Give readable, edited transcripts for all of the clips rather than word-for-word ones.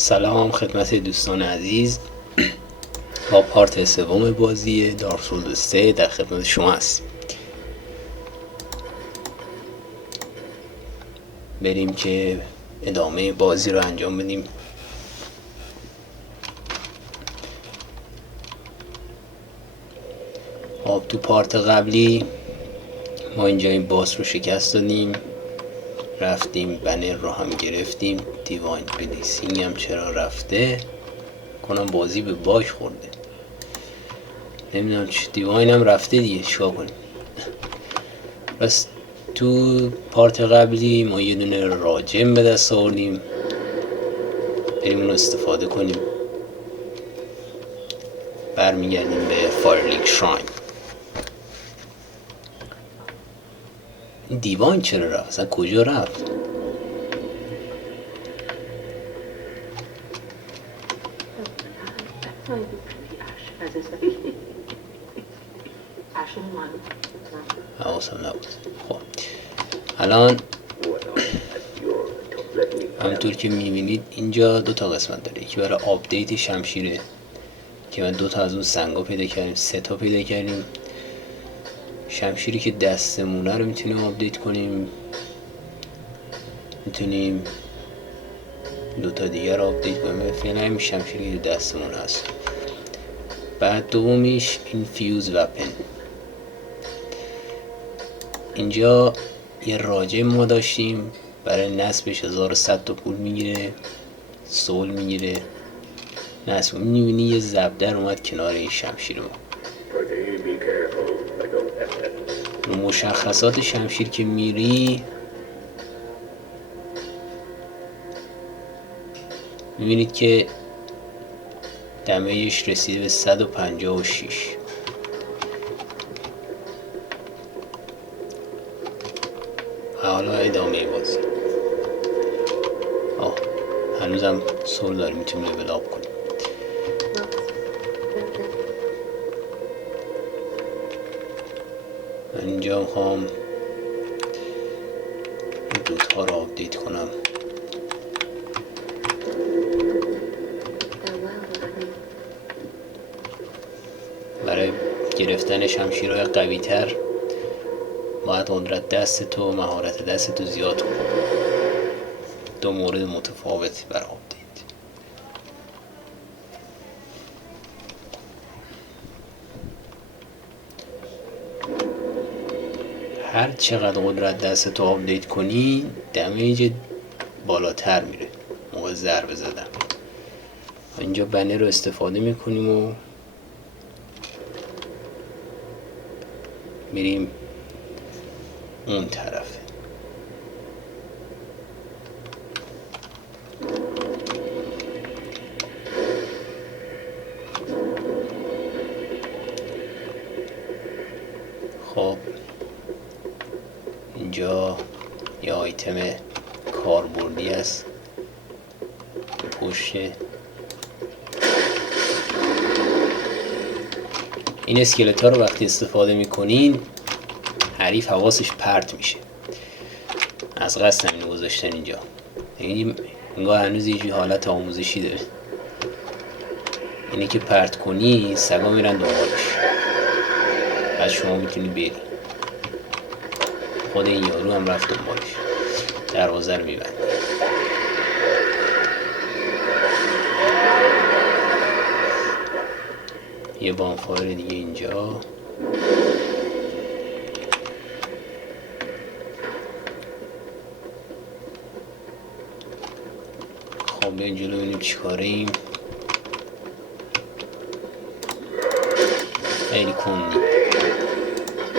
سلام خدمت دوستان عزیز. با پارت سوم بازی دارک سولز 3 در خدمت شما هستیم. بریم که ادامه بازی رو انجام بدیم. تو پارت قبلی ما اینجا این باس رو شکست دادیم، رفتیم بنر رو هم گرفتیم. دیواین بلیسینگ هم چرا رفته؟ کنم بازی به باگ خورده، نمیدونم چه. دیواین هم رفته دیگه، چیکار کنیم؟ بس تو پارت قبلی ما یه دونه راجم به دست آوردیم، بریم اون رو استفاده کنیم. برمیگردیم به فایرلینک شراین. دیواین چرا رفت؟ اصلا کجا رفت؟ حواسم نبود. خب الان همونطور که میبینید اینجا دو تا قسمت داره. یکی برای آپدیت شمشیره که من 2 تا از اون سنگا پیدا کردیم، 3 تا پیدا کردیم. شمشیری که دستمونه رو میتونیم آپدیت کنیم، میتونیم 2 تا دیگر رو آپدیت کنیم. فعلا همین شمشیری که دستمون هست. بعد دومیش اینفیوز وپن. اینجا یه راجع ما داشتیم، برای نصبش 1100 تا پول میگیره، سول میگیره. نصب میبینی یه زبدر اومد کنار این شمشیر ما. مشخصات شمشیر که میری میبینید که دمیجش رسیده به 156. حالا ادامه بازی. هنوزم سول داریم، میتونیم لول آپ کنیم. من اینجا میخوام این دوتا رو آپدیت کنم. برای گرفتن شمشیرهای قوی تر باید قدرت دست تو، مهارت دست تو زیاد کنی. 2 مورد متفاوتی برای آپدیت. هر چقدر قدرت دست تو آپدیت کنی دمیج بالاتر میره موقع ضربه زدن. اینجا بنر رو استفاده میکنیم و میریم اون طرفه. خب اینجا یه آیتم کاربردی است پشت این اسکلت ها رو. وقتی استفاده میکنین حریف حواسش پرت میشه. از قصد همین گذاشتن اینجا، یعنی انگار هنوز یه حالت آموزشی داره. اینه که پرت کنی سگا میرن دنبالش، بعد شما میتونی بری. خود این یارو هم رفت دنبالش، دروازه رو میبند. یه بانفایر دیگه اینجا. خب بیاین جلو ببینیم چیکاره ایم. خیلی کندی،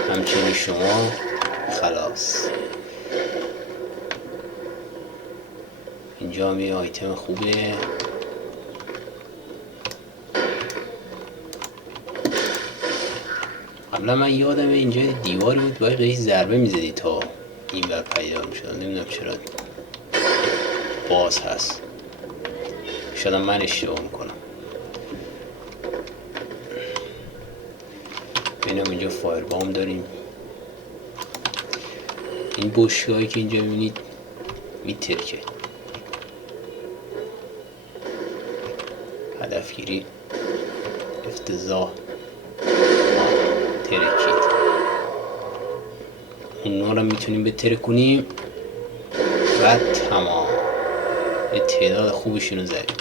همچنین شما. خلاص اینجا هم یه آیتم خوبه. قبلا من یادم اینجا دیواری بود باید بهش ضربه میزدی تا این ور پیدا میشد. نمیدونم چرا باز هست، شاید من اشتباه میکنم. ببینم اینجا فایر بام داریم. این بشکه‌هایی که اینجا میبینید میترکه. هدفگیری افتضاح ترکید. اون رو میتونیم بترکونیم و تمام. یه تعداد خوبشونو زدیم.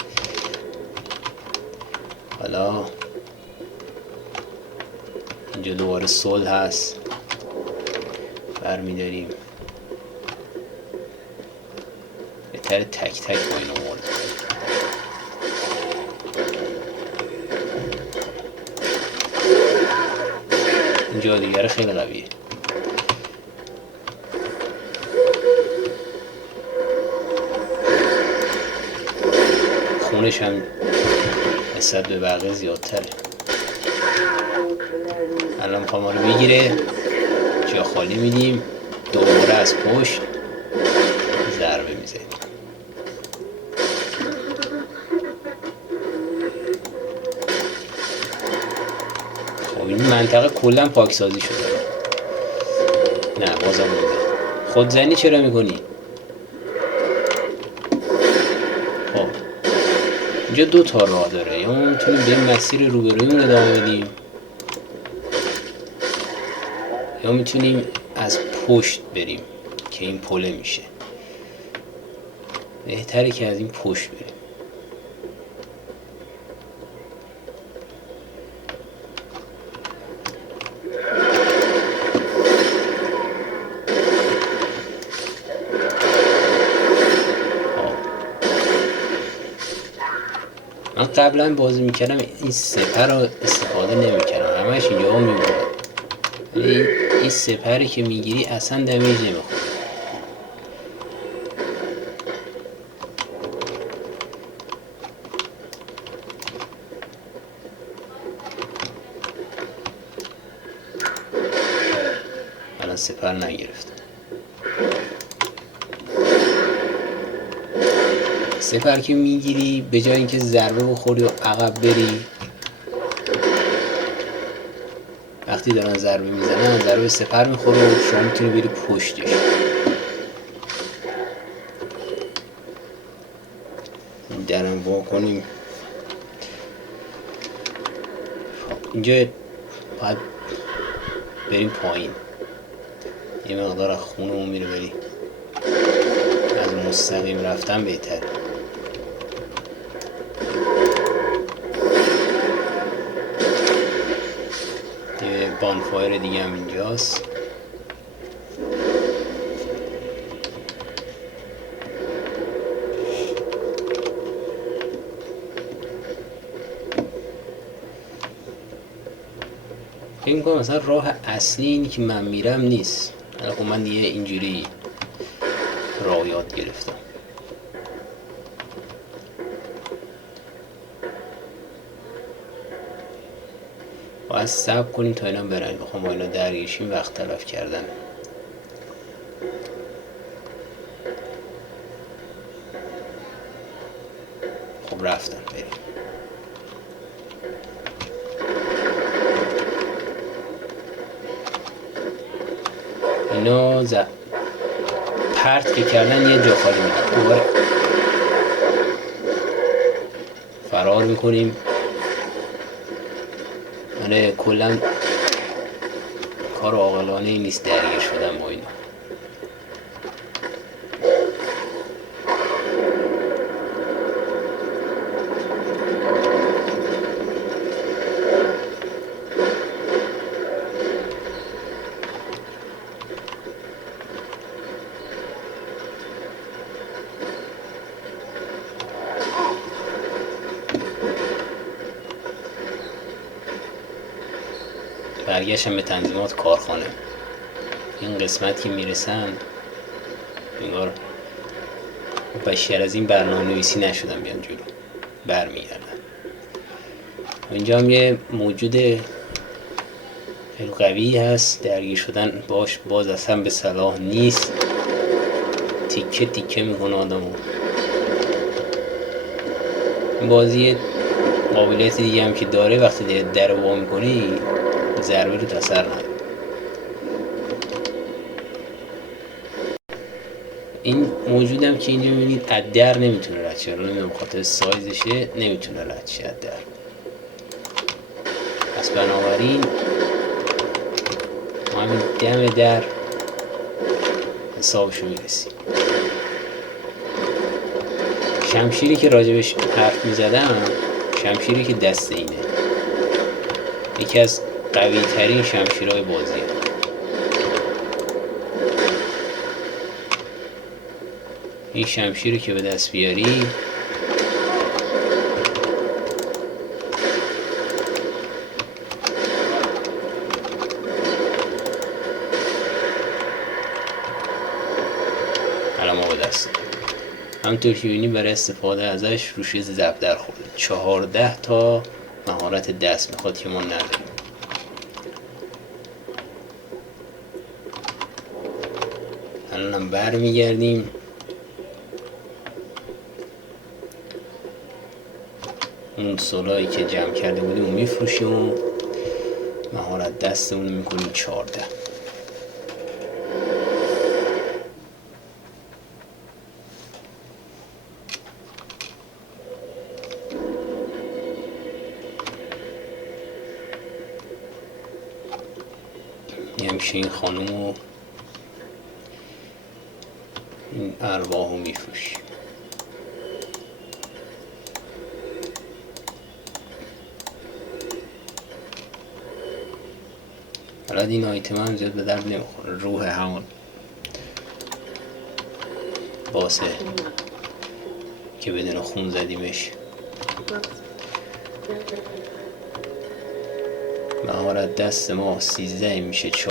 حالا اینجا دوباره صلح هست، برمیداریم بهتر تک تک با اینو مورد. این جادوگر خیلی قویه. خونش هم نسبت به بقیه زیادتره. الان میخوام ما رو بگیره، جا خالی میدیم، دوباره از پشت ضربه میزنیم. خب این منطقه کلا پاکسازی شده. نه بازم مونده. خودزنی چرا میکنی؟ خب اینجا دو تا راه داره، یا ما میتونیم به این مسیر روبرویمون ادامه بدیم، یا میتونیم از پشت بریم که این پله میشه. بهتره که از این پشت بریم. من قبلا بازی میکردم این سپر رو استفاده نمیکردم، همش اینجا میبودم. این سپری که میگیری اصلا دمیج نمیخوره. الان سپر نگرفت. سپر که میگیری به جای اینکه ضربه بخوری و عقب بری، وقتی دارن ضربه میزنن ضربه سپر میخوره و شما میتونی بری پشتش. درم وا کنیم. اینجا باید بریم پایین. یه مقدار خونمون میره بری. از مستقیم رفتن بهتر. یه بانفایر دیگه هم اینجاست. فکر میکنم مثلا راه اصلی اینی که من میرم نیست. خب من دیگه اینجوری راه یاد گرفتم. باید صبر کنیم تا اینا برن. بخوام با اینا درگیرشیم وقت تلف کردن. خب رفتن، بریم. اینا پرت که کردن یه جا خالی میدن. دوباره فرار میکنیم. من کلا کار عاقلانه ای نیست درگیر شدن با اینا. برگشتم به تنظیمات کارخانه. این قسمت که میرسم انگار بشیر از این برنامه نویسی نشدم بیان جلو، برمیگردم. اینجا هم یه موجود خیلی قوی هست، درگیر شدن باش باز اصلا به صلاح نیست. تیکه تیکه میکنه آدمو. این بازی قابلیت دیگه هم که داره، وقتی در وا میکنی ضربه رو اثر نداره. این موجودم که اینجا میبینید در نمیتونه رد شه، نمیدونم بخاطر سایزشه نمیتونه رد شه در. پس بنابراین ما همین دم در حسابشو میرسیم. شمشیری که راجبش حرف میزدم، شمشیری که دست اینه، یکی از قوی ترین شمشیرهای بازیه. این شمشیری که به دست بیاری الان ما به دست همونطور که بینیم برای استفاده ازش روش یه ضرب در خورده. 14 تا مهارت دست میخواد که ما نداریم. الان هم برمیگردیم اون سولایی که جمع کرده بودیم اون میفروشیم و مهارت دستمون رو میکنیم 14. همیشه این خانوم و این ارواح رو میفروشیم. حالا این آیتم هم زیاد به درد نمیخوره. روح همون باسه که بدون خون زدیمش. مهارت دست ما 13 میشه 14،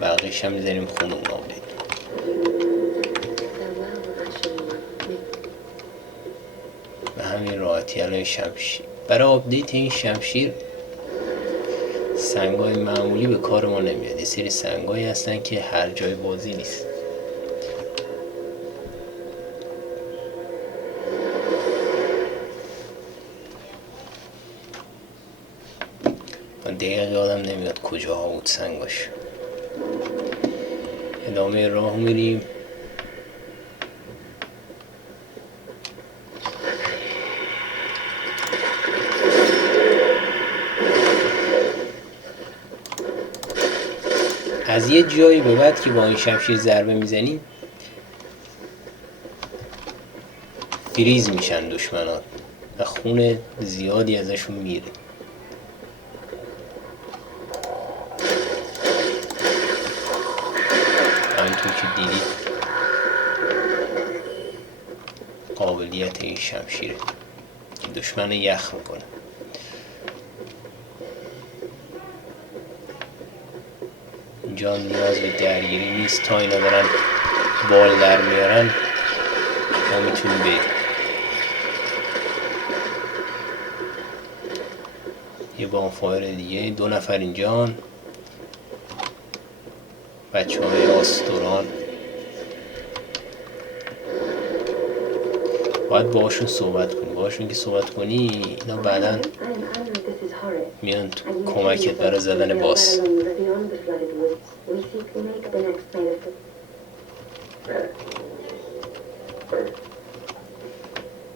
بقیش هم میذاریم خون اون آبید. به همین راحتی. الان شمشیر برای آپدیت این شمشیر سنگای معمولی به کار ما نمیاد. یه سری سنگایی هستن که هر جای بازی نیست. دقیقه آدم نمیاد کجاها بود سنگاش. ادامه راه میریم. از یه جایی به بعد که با این شمشیر ضربه میزنیم فریز میشن دشمنان و خون زیادی ازشون میره. همینطور که دیدید قابلیت این شمشیره که دشمن یخ میکنه. اینجا نیاز به درگیری نیست. تا اینا دارن بال در میارن ما میتونیم بریم. یه بانفایر دیگه، 2 نفر اینجان، بچه های آستوران. باید باشون صحبت کنی. باشون که صحبت کنی اینا بعدا میان تو کمکت برای زدن باس.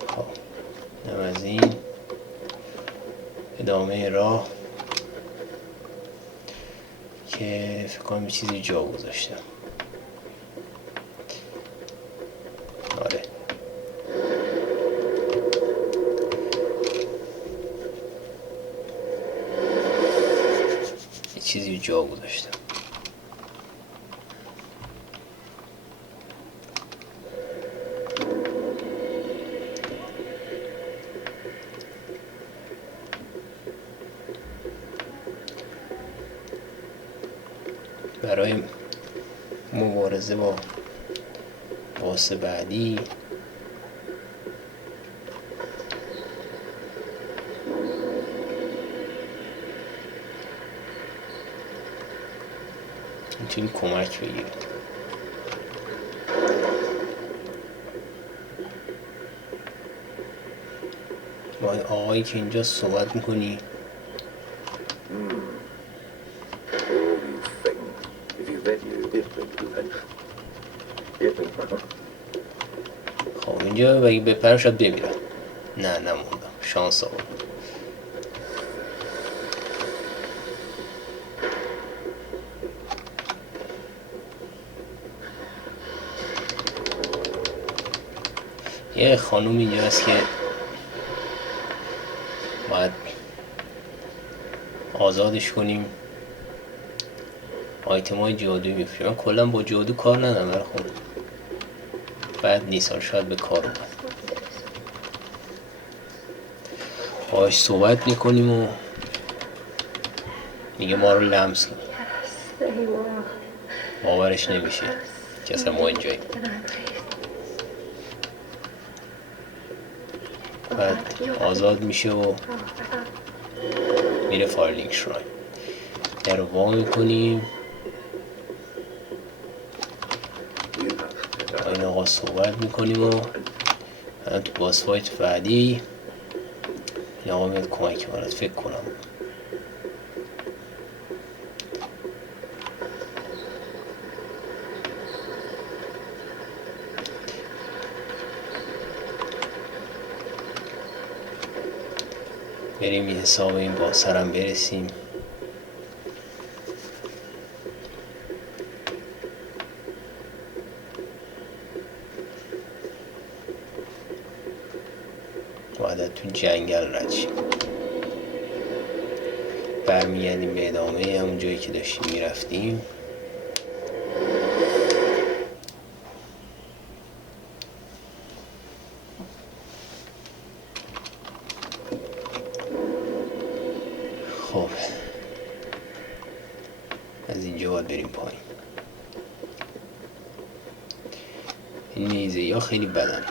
خب نم از این ادامه راه که فکر کنم یه چیزی جا گذاشتم. آره یه چیزی جا گذاشتم. برای مبارزه با باس بعدی میتونی کمک بگیری. با آقایی که اینجا صحبت میکنی خب اینجا بگی بپرم شاید بمیرم. نه نموندم، شانس آوردم. یه خانوم اینجا هست که باید آزادش کنیم. آیتم های جادویی میفروشه. من کلا با جادو کار ندارم، ولی خب بعد نیست، شاید به کار اومد. باهاش صحبت میکنیم و میگه ما رو لمس کن. باورش نمیشه که اصلا ما اینجاییم. بعد آزاد میشه و میره فایرلینگ شراین. در رو وا میکنیم، با این آقا صحبت میکنیم و تو باس فایت بعدی این آقا میاد کمک برات فکر کنم. بریم این حساب این باسرم برسیم. باید تو جنگل رد شیم. برمیگردیم به ادامه همون جایی که داشتیم میرفتیم. خب از اینجا باید بریم پایین. این نیزه یا خیلی بدن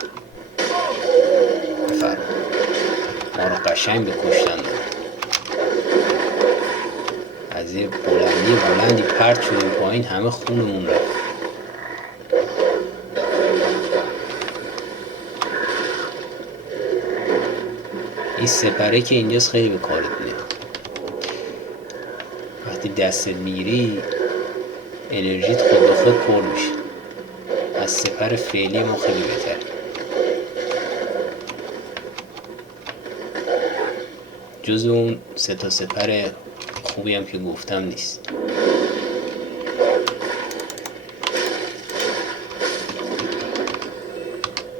بفرم ما رو قشنگ به کشتن دارم. از یه بلندی پرت شدیم پایین، همه خونمون رفت. این سپره که اینجاست خیلی به کارت میاد. وقتی دست میگیری انرژیت خود به خود پر میشه. از سپر فعلی ما خیلی بهتر. جز اون 3 تا سپر خوبی هم که گفتم نیست.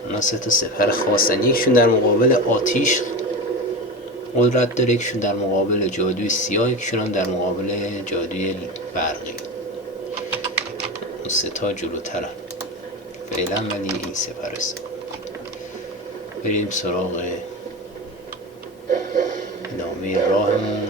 اونا 3 تا سپر خاصن. یکشون در مقابل آتیش قدرت داره، یکشون در مقابل جادوی سیاه، یکشون هم در مقابل جادوی برقی. اون 3 تا جلوترن فعلا، ولی این سپر است. بریم سراغ ادامه راهمون.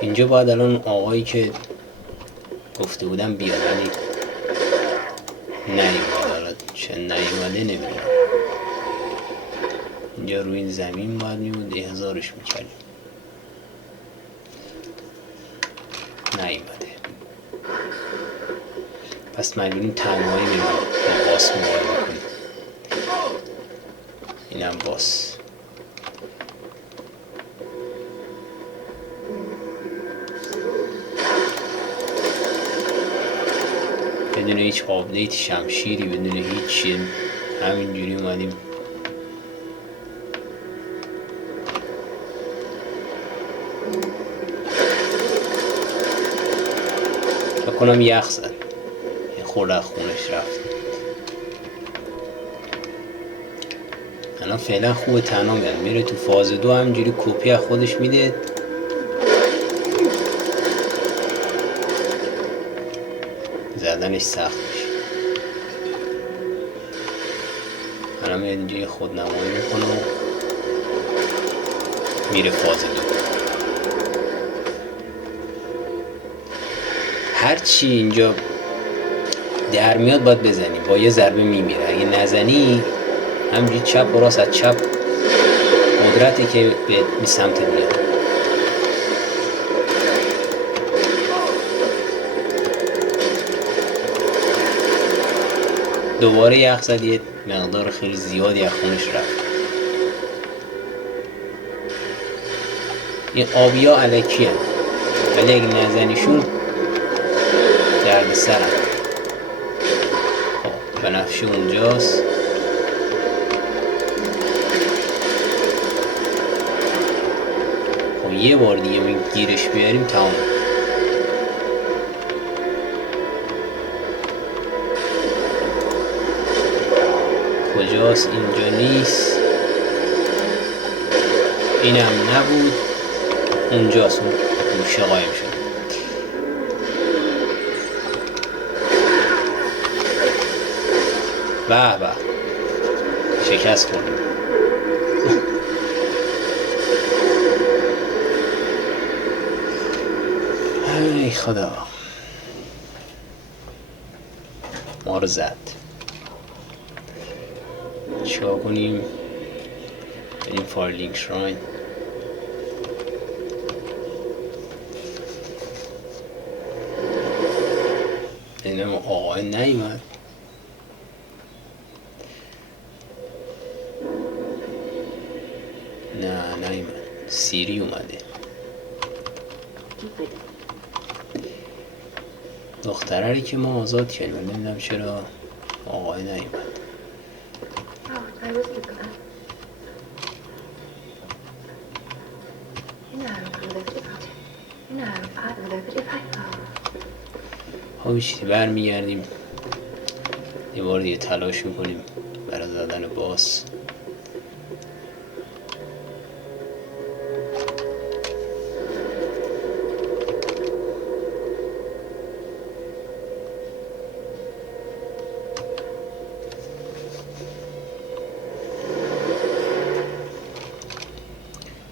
اینجا باید الان آقایی که گفته بودم بیاد، ولی نیومد. چه نیومده نمیدونم. اینجا روی این زمین باید میبود احضارش میکردیم. نیومده، پس مجبوریم تنهایی میبود با باس مبارزه کنیم. اینم باس. بدون هیچ آپدیت شمشیری، بدون هیچ چیز، همینجوری اومدیم. فکر کنم یخ زد، یه خورده از خونش رفت. الان فعلا خوبه، تنها میاد. میره تو فاز 2 همینجوری کپی از خودش میده. زدنش سخت میشه. الان میاد اینجا خودنمایی میکنه و میره فاز 2. هرچی اینجا در میاد باید بزنی، با یه ضربه میمیره. اگه نزنی همینجوری چپ و راست، از چپ قدرتی که به سمت میاد. دوباره یخ زد، یه مقدار خیلی زیادی از خونش رفت. این آبیا علکی هم، ولی اگه نزنیشون درد سرم. خب بنفشه اونجاست. خب یه بار دیگه گیرش بیاریم تمام. کجاست؟ اینجا نیست. اینم نبود. اونجاست، اون گوشه قایم شد. به به، شکست خوردیم. ای خدا، ما رو زد. چیکار کنیم؟ بریم فارلینگ شراین. اینم آقای نیومد. نه نیومد، سیری اومده. دختره که ما آزاد کردیم، نمیدونم چرا آقای نیومد. خب برمیگردیم یه بار دیگه تلاش میکنیم برای زدن باس.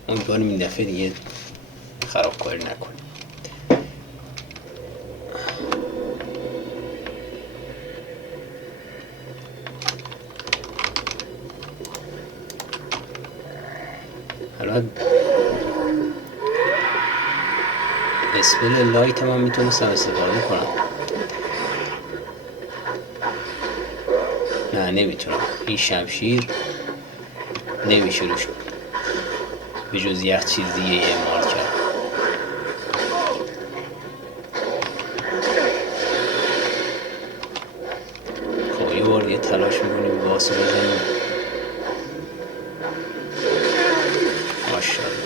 امیدواریم این دفعه دیگه خرابکاری نکنیم. حالا اسپل لایت هم میتونستم استفاده کنم. نه نمیتونم. این شمشیر نمیشه روش به جز یک چیز دیگه اعمال کرد. خب یه بار دیگه تلاش میکنیم باسو بزنیم. ماشاءالله.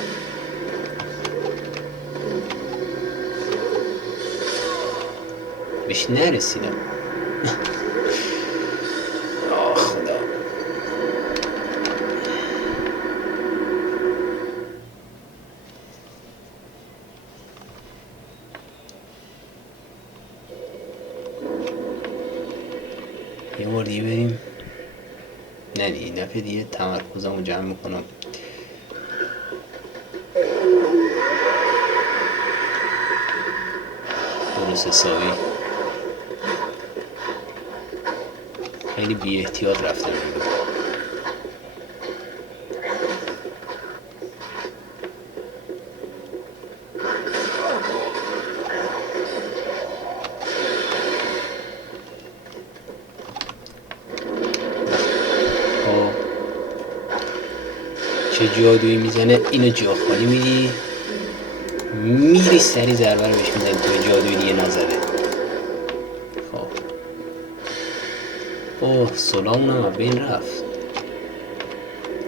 بهش نرسیدم. آه خدا. یه بار دیگه بریم. نه دیگه دفعه دیگه تمرکزمو جمع میکنم. درست حسابی خیلی بی احتیاط رفتم. چه جادویی میزنه، اینو جا خالی میدی میری سری ضربه رو بهش میزنی توی جادویی دیگه نزده. خب اوه سلامون هم بین رفت.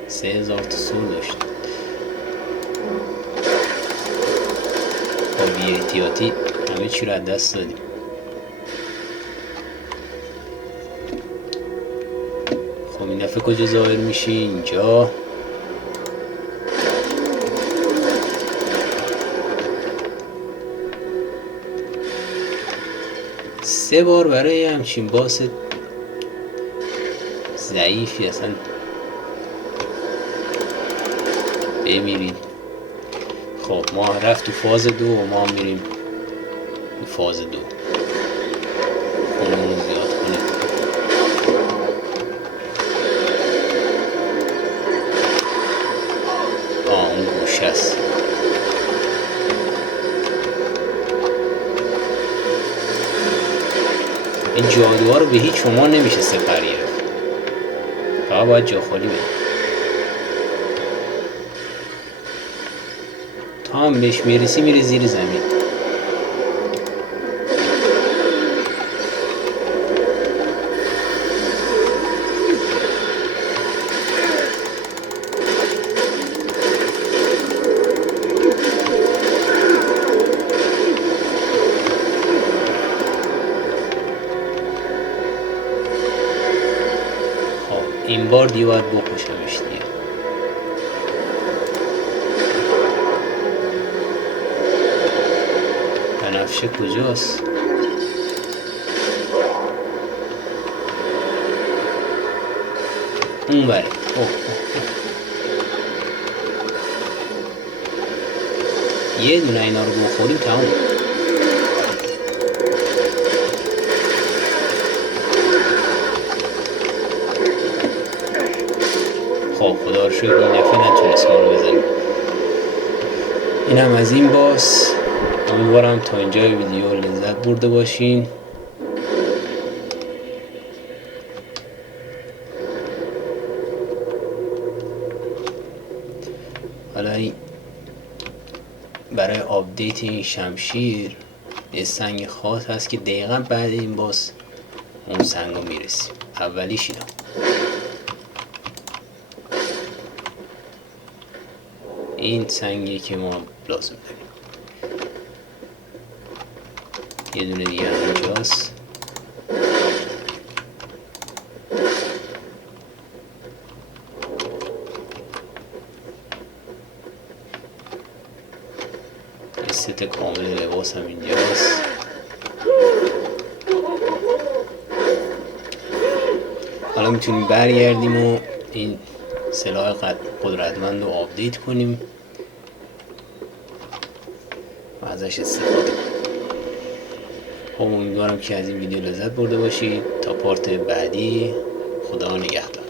3000 تا سول داشت. با بی احتیاطی همه چی رو از دست دادیم. خب این دفعه کجا ظاهر میشی؟ اینجا. سه بار برای همچین باس ضعیفی اصلا بمیرید. خب ما رفت تو فاز 2 و ما میریم تو فاز 2. خونمون زیاد کنیم. اون گوشه است. این جادوها رو به هیچ عنوان نمیشه سپر گرفت، فقط باید جا خالی بده. تا هم بهش میرسی میره زیر زمین. این بار دیگه باید بکشمش دیگه. بنفشه کجاست؟ اون بره. یه دونه اینا رو بخوریم تمام. خب خدا رو شکر این دفعه نتونست ما رو بزنیم. اینم از این باس. امیدوارم تا اینجای ویدیو لذت برده باشین. حالا برای آپدیت این شمشیر یه سنگ خاص هست که دقیقا بعد این باس اون سنگ رو میرسیم. اولیش اینا. این سنگی که ما لازم داریم. یه دونه دیگه هم اینجاست. یه ست کامل لباس هم اینجاست. حالا میتونیم برگردیم و این سلاح قدرتمند رو آپدیت کنیم و ازش استفاده کنیم. امیدوارم که از این ویدیو لذت برده باشید. تا پارت بعدی، خدا نگهدار.